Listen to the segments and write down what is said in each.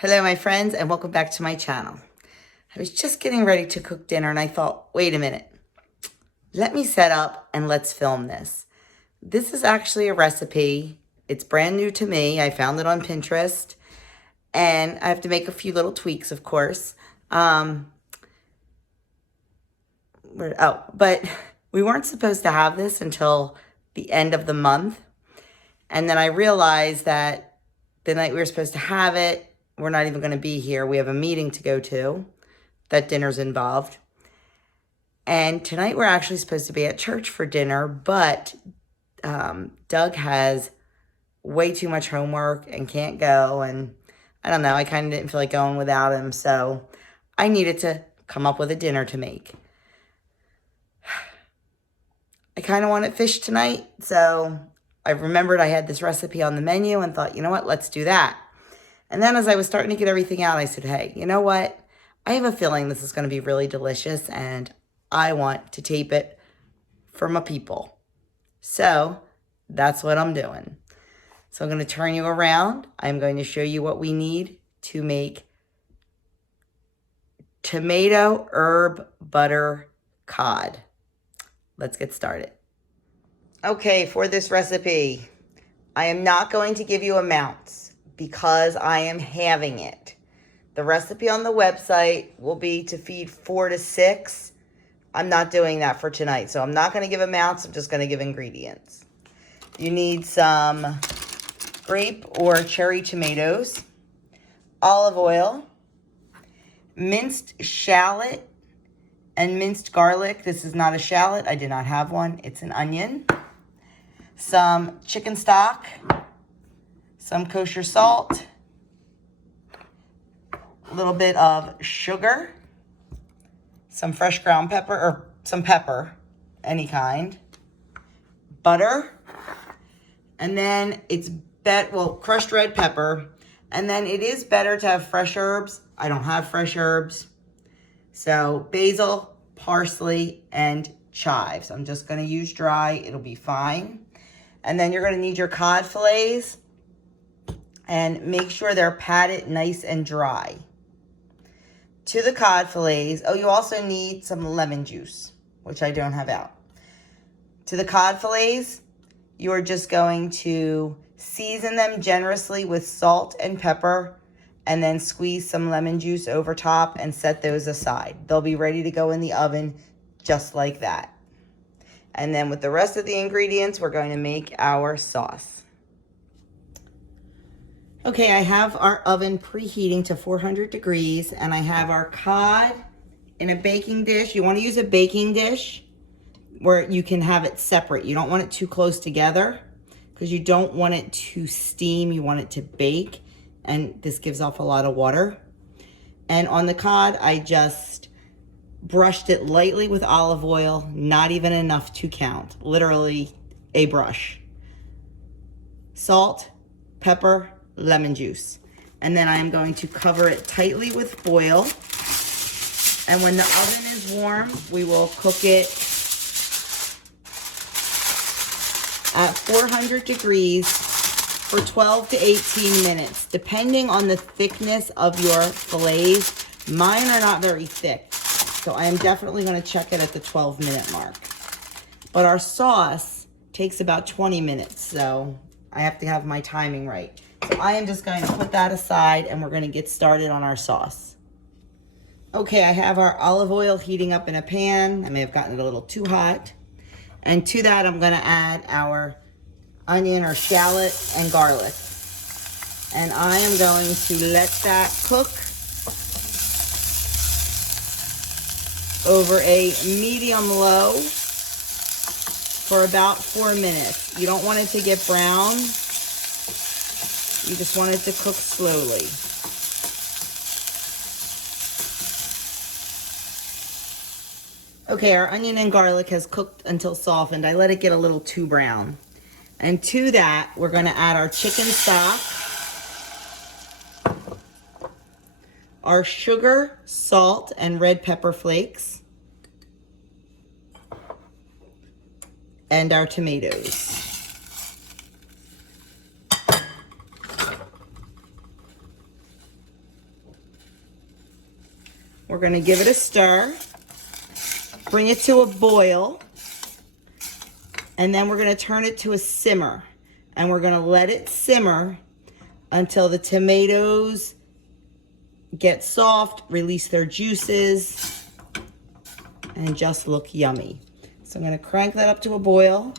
Hello, my friends, and welcome back to my channel. I was just getting ready to cook dinner and I thought, wait a minute, let me set up and let's film this. This is actually a recipe. It's brand new to me. I found it on Pinterest and I have to make a few little tweaks, of course. But we weren't supposed to have this until the end of the month. And then I realized that the night we were supposed to have it, we're not even going to be here. We have a meeting to go to that dinner's involved. And tonight we're actually supposed to be at church for dinner, but Doug has way too much homework and can't go. And I don't know, I kind of didn't feel like going without him. So I needed to come up with a dinner to make. I kind of wanted fish tonight. So I remembered I had this recipe on the menu and thought, you know what, let's do that. And then as I was starting to get everything out, I said, hey, you know what? I have a feeling this is going to be really delicious and I want to tape it for my people. So that's what I'm doing. So I'm going to turn you around. I'm going to show you what we need to make tomato herb butter cod. Let's get started. Okay, for this recipe, I am not going to give you amounts because I am halving it. The recipe on the website will be to feed 4 to 6. I'm not doing that for tonight, so I'm not going to give amounts. I'm just going to give ingredients. You need some grape or cherry tomatoes, olive oil, minced shallot, and minced garlic. This is not a shallot. I did not have one. It's an onion. Some chicken stock, some kosher salt, a little bit of sugar, some fresh ground pepper, or some pepper, any kind, butter, and then it's crushed red pepper, and then it is better to have fresh herbs. I don't have fresh herbs. So basil, parsley, and chives. I'm just going to use dry. It'll be fine. And then you're going to need your cod fillets. And make sure they're patted nice and dry. To the cod fillets, you also need some lemon juice, which I don't have out. To the cod fillets, you are just going to season them generously with salt and pepper, and then squeeze some lemon juice over top and set those aside. They'll be ready to go in the oven just like that. And then with the rest of the ingredients, we're going to make our sauce. Okay, I have our oven preheating to 400 degrees and I have our cod in a baking dish. You want to use a baking dish where you can have it separate. You don't want it too close together because you don't want it to steam. You want it to bake, and this gives off a lot of water. And on the cod, I just brushed it lightly with olive oil, not even enough to count, literally a brush. Salt, pepper, lemon juice. And then I am going to cover it tightly with foil. And when the oven is warm, we will cook it at 400 degrees for 12 to 18 minutes, depending on the thickness of your fillets. Mine are not very thick, so I am definitely going to check it at the 12-minute mark. But our sauce takes about 20 minutes, so I have to have my timing right. So I am just going to put that aside and we're going to get started on our sauce. Okay, I have our olive oil heating up in a pan. I may have gotten it a little too hot. And to that, I'm going to add our onion or shallot and garlic. And I am going to let that cook over a medium-low for about 4 minutes. You don't want it to get brown. You just want it to cook slowly. Okay, our onion and garlic has cooked until softened. I let it get a little too brown. And to that, we're going to add our chicken stock, our sugar, salt, and red pepper flakes, and our tomatoes. We're going to give it a stir, bring it to a boil, and then we're going to turn it to a simmer. And we're going to let it simmer until the tomatoes get soft, release their juices, and just look yummy. So I'm going to crank that up to a boil,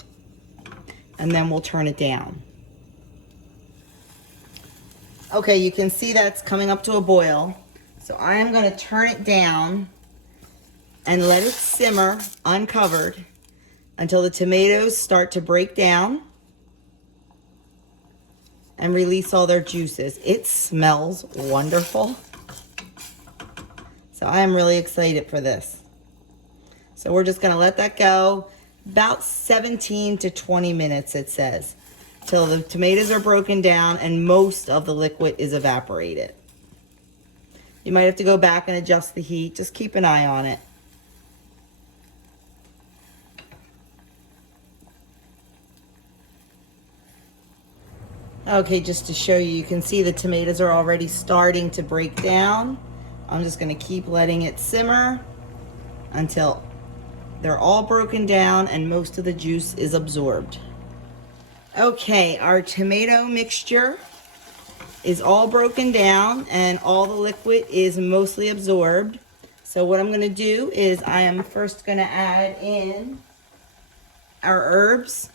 and then we'll turn it down. Okay, you can see that's coming up to a boil. So I am going to turn it down and let it simmer uncovered until the tomatoes start to break down and release all their juices. It smells wonderful. So I am really excited for this. So we're just going to let that go about 17 to 20 minutes, it says, till the tomatoes are broken down and most of the liquid is evaporated. You might have to go back and adjust the heat. Just keep an eye on it. Okay, just to show you, you can see the tomatoes are already starting to break down. I'm just going to keep letting it simmer until they're all broken down and most of the juice is absorbed. Okay, our tomato mixture is all broken down and all the liquid is mostly absorbed. So what I'm going to do is I am first going to add in our herbs.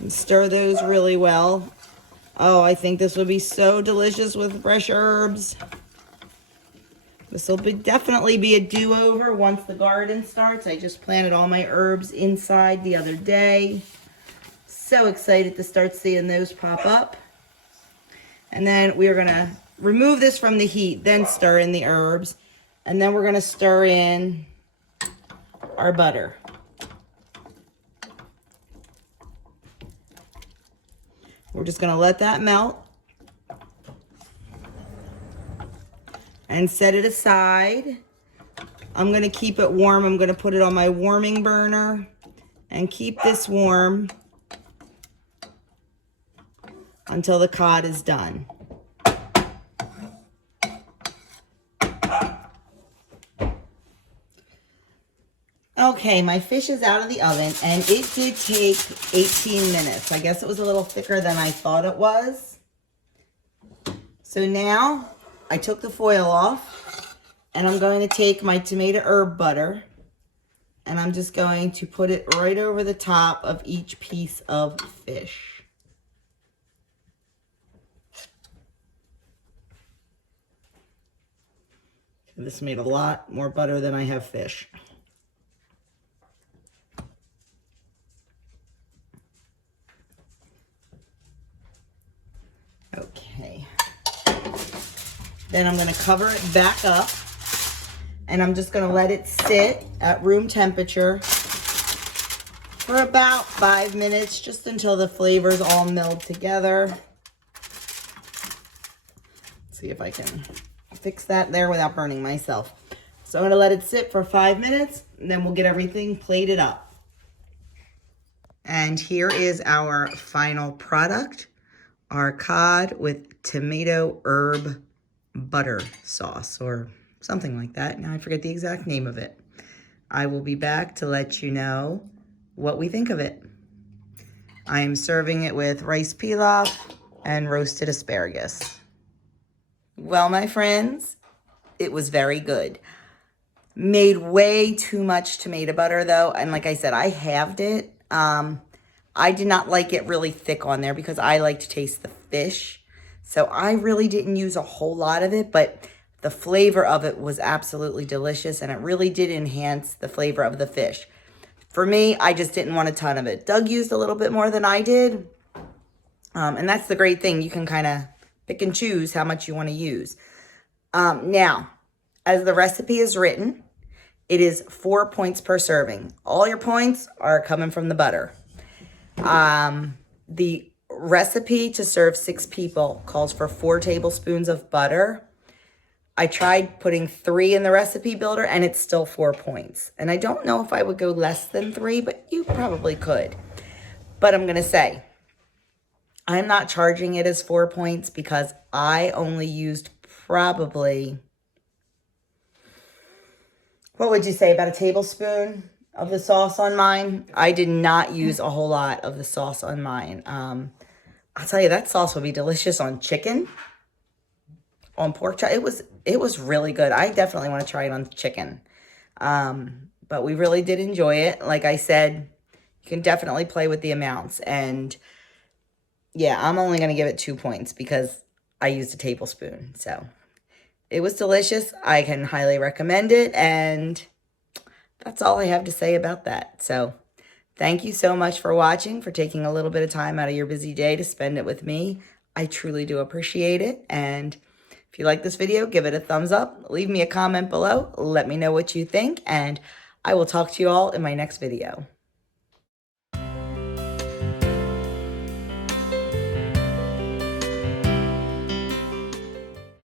And stir those really well. Oh, I think this would be so delicious with fresh herbs. This will definitely be a do-over once the garden starts. I just planted all my herbs inside the other day. So excited to start seeing those pop up. And then we are going to remove this from the heat, then stir in the herbs. And then we're going to stir in our butter. We're just going to let that melt and set it aside. I'm going to keep it warm. I'm going to put it on my warming burner and keep this warm until the cod is done. Okay, my fish is out of the oven, and it did take 18 minutes. I guess it was a little thicker than I thought it was. So now I took the foil off, and I'm going to take my tomato herb butter, and I'm just going to put it right over the top of each piece of fish. This made a lot more butter than I have fish. Okay. Then I'm going to cover it back up, and I'm just going to let it sit at room temperature for about 5 minutes, just until the flavors all meld together. Let's see if I can fix that there without burning myself. So I'm going to let it sit for 5 minutes, and then we'll get everything plated up. And here is our final product, our cod with tomato herb butter sauce, or something like that. Now I forget the exact name of it. I will be back to let you know what we think of it. I am serving it with rice pilaf and roasted asparagus. Well, my friends, it was very good. Made way too much tomato butter though, and like I said, I halved it. I did not like it really thick on there because I like to taste the fish. So I really didn't use a whole lot of it, but the flavor of it was absolutely delicious, and it really did enhance the flavor of the fish. For me, I just didn't want a ton of it. Doug used a little bit more than I did. And that's the great thing. You can kind of pick and choose how much you want to use. Now, as the recipe is written, it is 4 points per serving. All your points are coming from the butter. The recipe to serve 6 people calls for 4 tablespoons of butter. I tried putting 3 in the recipe builder, and it's still 4 points. And I don't know if I would go less than 3, but you probably could. But I'm going to say, I'm not charging it as 4 points because I only used probably, what would you say, about a tablespoon of the sauce on mine. I did not use a whole lot of the sauce on mine. I'll tell you, that sauce would be delicious on chicken, on pork chop. It was really good. I definitely want to try it on chicken. But we really did enjoy it. Like I said, you can definitely play with the amounts. And yeah, I'm only going to give it 2 points because I used a tablespoon. So it was delicious. I can highly recommend it. And that's all I have to say about that. So thank you so much for watching, for taking a little bit of time out of your busy day to spend it with me. I truly do appreciate it. And if you like this video, give it a thumbs up. Leave me a comment below. Let me know what you think. And I will talk to you all in my next video.